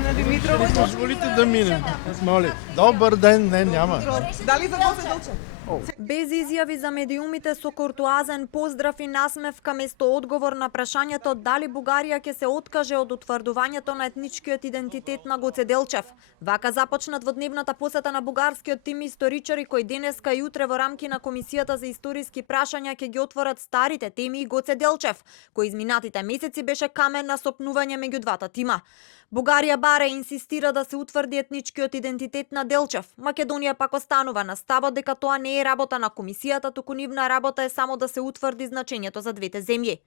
на Димитрово. Дозволите да минем, моля. Добар ден, не, няма. Дали за Гоце Делчев? Без изјави за медиумите со куртуазен поздрав и насмевка место одговор на прашањето дали Бугарија ќе се откаже од утврдувањето на етничкиот идентитет на Гоце Делчев. Вака започна дводневната посета на бугарскиот тим историчари кои денеска и утре во рамки на Комисијата за историски прашања ќе ги отворат старите теми и Гоце Делчев, кој изминатите месеци беше камен на сопнување меѓу двата тима. Бугарија баре инсистира да се утврди етничкиот идентитет на Делчев. Македонија пак останува на ставот дека тоа не е работа на комисијата, туку нивна работа е само да се утврди значењето за двете земји.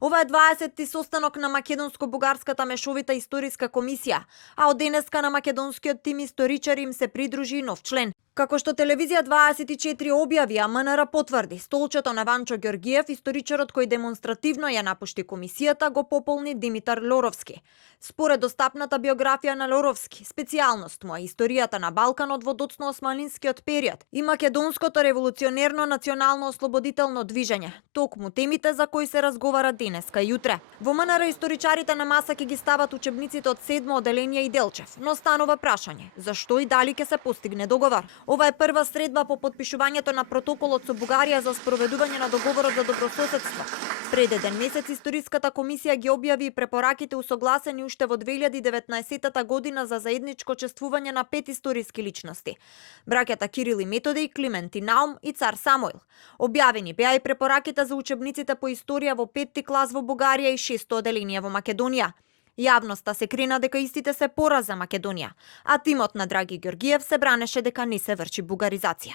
Ова е 20-ти состанок на македонско-бугарската мешовита историска комисија, а од денеска на македонскиот тим историчари им се придружи нов член. Како што телевизија 24 објави, а МНР потврди, столчето на Ванчо Ѓоргиев, историчарот кој демонстративно ја напушти комисијата, го пополни Димитар Лоровски. Според достапната биографија на Лоровски, специјалност му е историјата на Балканот во доцно-османлинскиот период и македонското револуционерно национално ослободително движење, токму темите за кои се разговара денеска и утре. Во МНР историчарите на маса ќе ги стават учебниците од 7 оделение и Делчев, но станува прашање, зашто и дали ќе се постигне договор. Ова е прва средба по подпишувањето на протоколот со Бугарија за спроведување на договорот за добрососедство. Пред еден месец историската комисија ги објави и препораките усогласени уште во 2019 година за заедничко чествување на 5 историски личности. Браќата Кирил и Методи, Климент и Наум и цар Самуил. Објавени беа и препораките за учебниците по историја во 5-ти клас во Бугарија и 6-то оделение во Македонија. Јавноста се крена дека истите се пораз за Македонија, а тимот на Драги Ѓоргиев се бранеше дека не се врши бугаризација.